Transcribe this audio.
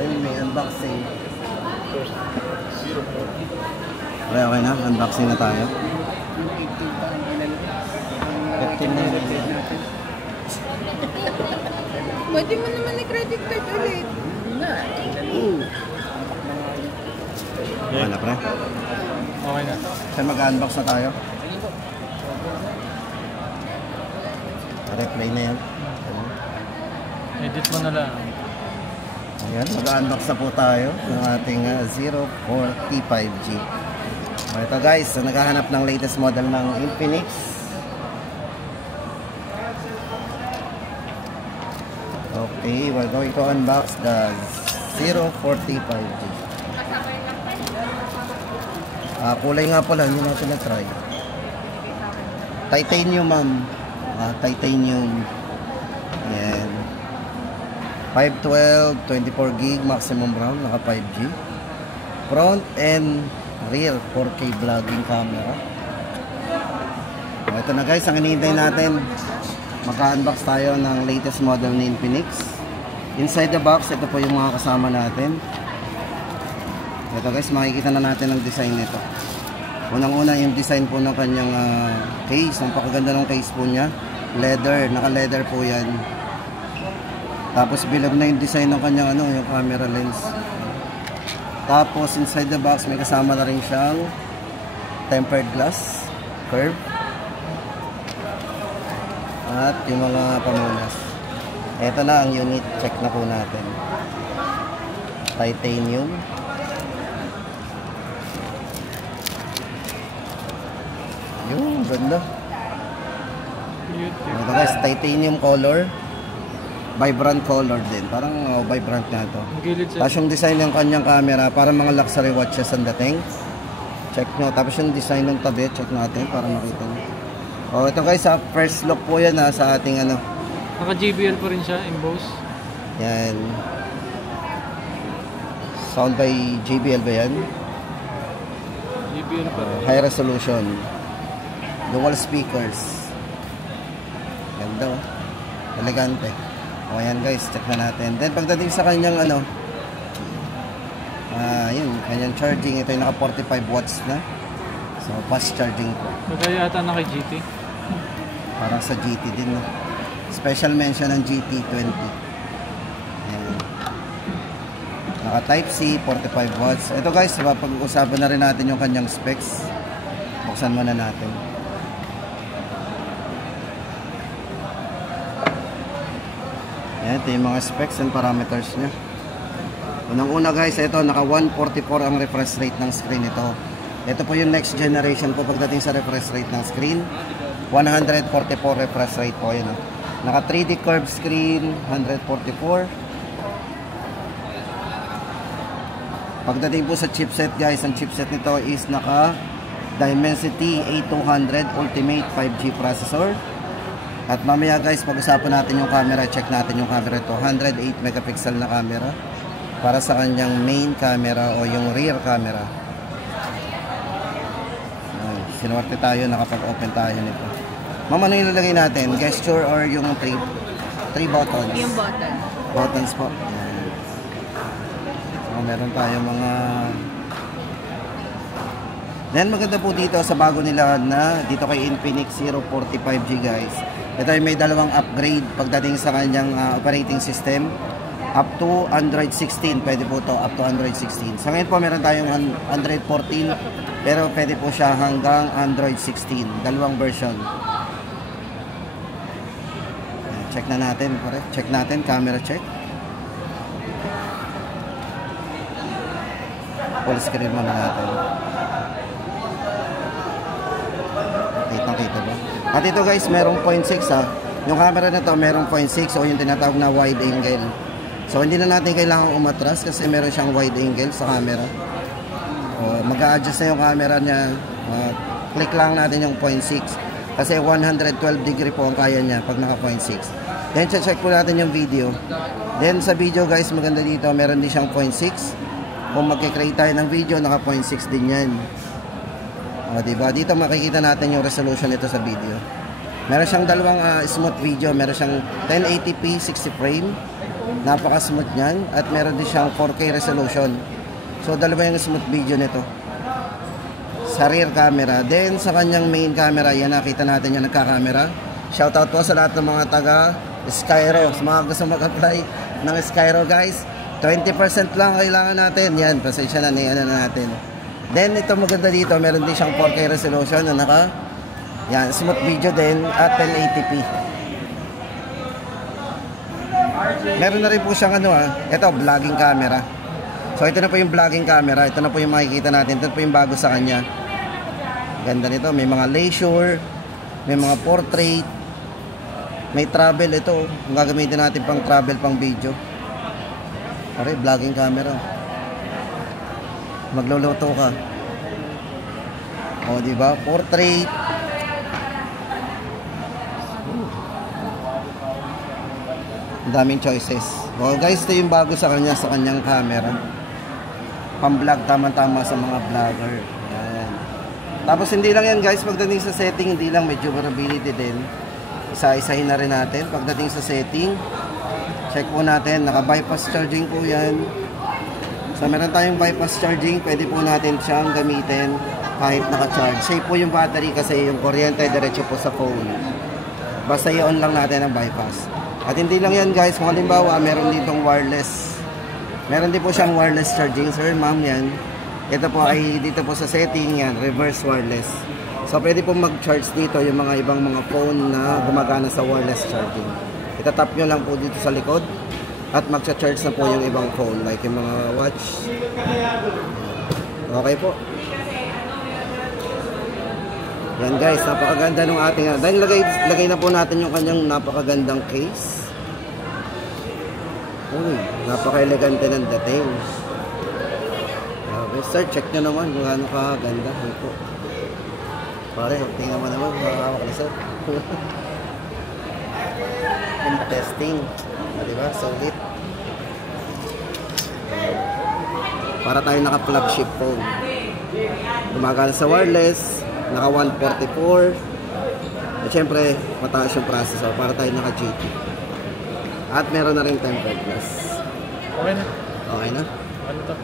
Ayun, may unboxing. Okay na, unboxing na tayo. 15 na yun. Pwede mo naman i-credit card ulit. Okay na, pre? Okay na. Saan mag-unbox na tayo? Replay na yan. Edit mo na lang. Ayan, mag-unbox na po tayo ng ating 04T5G. Ito guys, so naghahanap ng latest model ng Infinix. Okay, we're going to unbox the 04T5G. Kulay nga pala, hindi natin na-try. Titanium, ma'am. Titanium. Ayan. 512, 24 gig maximum RAM, naka 5G. Front and rear 4K vlogging camera. Ito na guys, ang hinihintay natin. Magka-unbox tayo ng latest model ni Infinix. Inside the box, ito po yung mga kasama natin. Ito guys, makikita na natin ang design nito. Unang-una yung design po ng kanyang case. Ang pakaganda ng case po niya. Leather, naka-leather po yan. Tapos bilog na yung design ng kanyang yung camera lens. Tapos inside the box may kasama na rin siyang tempered glass, curve. At yung mga pamunas. Ito na ang unit, check na po natin. Titanium. Yung ganda. Ito guys, titanium color. Vibrant color din. Parang vibrant na ito. Tapos yung design ng kanyang camera, parang mga luxury watches ang dating. Check nyo. Tapos yung design ng tabi, check natin para makita nyo. Ito guys, first look po yan sa ating Naka JBL pa rin siya, emboss. Yan. Sound by JBL ba yan? JBL pa rin. High resolution. Dual speakers. Ganda oh. Elegante. Ayan guys, check na natin. Then pagdating sa kanyang yun, kanyang charging, ito yung naka 45 watts na. So fast charging po. Kaya yata naka GT. Parang sa GT din, no? Special mention ng GT20. Ayan. Naka Type C, 45 watts. Ito guys, pag-uusapan na rin natin yung kanyang specs. Buksan muna natin. Ayan, ito yung mga specs and parameters nya. Unang-una guys, ito naka 144 ang refresh rate ng screen ito. Ito po yung next generation po pagdating sa refresh rate ng screen. 144 refresh rate po yun. Naka 3D curved screen, 144. Pagdating po sa chipset guys, ang chipset nito is naka Dimensity A200 Ultimate 5G processor. At mamaya guys, pag-usapan natin yung camera, check natin yung camera ito. 108 megapixel na camera para sa kanyang main camera o yung rear camera. Sinuwerte tayo, nakapag-open tayo nito. Ma'am, ano yung ilalagay natin? Gesture or yung 3 buttons? Yung button. Buttons po. Yan. So, meron tayo mga... Then, maganda po dito sa bago nila na dito kay Infinix 045G guys. Ito ay may dalawang upgrade pagdating sa kanyang operating system. Up to Android 16. Pwede po to up to Android 16. Sa ngayon po, meron tayong Android 14. Pero pwede po siya hanggang Android 16. Dalawang version. Check na natin. Correct? Check natin. Camera check. Full screen muna natin. Kita ba? At ito guys, merong 0.6 ha. Yung camera na to merong 0.6 o yung tinatawag na wide angle. So hindi na natin kailangan umatras kasi meron siyang wide angle sa camera. Mag-a-adjust na yung camera niya. Click lang natin yung 0.6 kasi 112 degree po ang kaya niya pag naka 0.6. Then check po natin yung video. Then sa video guys, maganda dito, meron din siyang 0.6. Kung magkikreate tayo ng video, naka 0.6 din yan. Diba? Dito makikita natin yung resolution nito sa video. Meron siyang dalawang smooth video. Meron siyang 1080p 60 frame Napaka-smooth niyan. At meron din siyang 4K resolution. So, dalawa yung smooth video nito. Sa rear camera. Then, sa kanyang main camera, yan nakita natin yung nagka-camera. Shoutout po sa lahat ng mga taga Skyro. Sa mga gusto mag-apply ng Skyro, guys. 20% lang kailangan natin. Yan, pasensya na, ano na natin. Then, ito maganda dito. Meron din siyang 4K resolution na yan, smooth video din at 1080p. Meron na rin po siyang ito, vlogging camera. So, ito na po yung vlogging camera. Ito na po yung makikita natin. Ito po yung bago sa kanya. Ganda nito. May mga leisure, may mga portrait, may travel. Ito, kung gagamitin natin pang travel, pang video. Pare, vlogging camera. Magluluto ka. O, diba? Portrait. Ang daming choices. O, guys, ito yung bago sa kanya, sa kanyang camera. Pang-vlog, tama-tama sa mga vlogger. Yan. Tapos, hindi lang yan, guys. Pagdating sa setting, hindi lang, may durability din. Isa-isahin na rin natin. Pagdating sa setting, check po natin. Naka-bypass charging po yan. So, meron tayong bypass charging. Pwede po natin siyang gamitin kahit naka-charge. Safe po yung battery kasi yung kuryente diretso po sa phone. Basta i-on lang natin ang bypass. At hindi lang yan, guys. Kung halimbawa, meron ditong wireless. Meron din po siyang wireless charging, sir, ma'am, yan. Ito po ay dito po sa setting yan, reverse wireless. So, pwede po mag-charge dito yung mga ibang mga phone na gumagana sa wireless charging. Itatap nyo lang po dito sa likod at mag-charge na po yung ibang phone, like yung mga watch. Okay po. Yan, guys, napakaganda ng ating dahil lagay na po natin yung kanyang napakagandang case. Uy, napaka-elegante ng dating. Okay, sir, check nyo naman kung ano kaganda. Uy po. Pare, tingnan mo naman, makakawak na, sir. Testing. Diba? Solid. Para tayo naka-flagship phone. Gumagana sa wireless. Naka 144. At syempre, mataas yung processor para tayo naka GT. At meron na rin tempered glass. Okay na. Okay na? Ano to?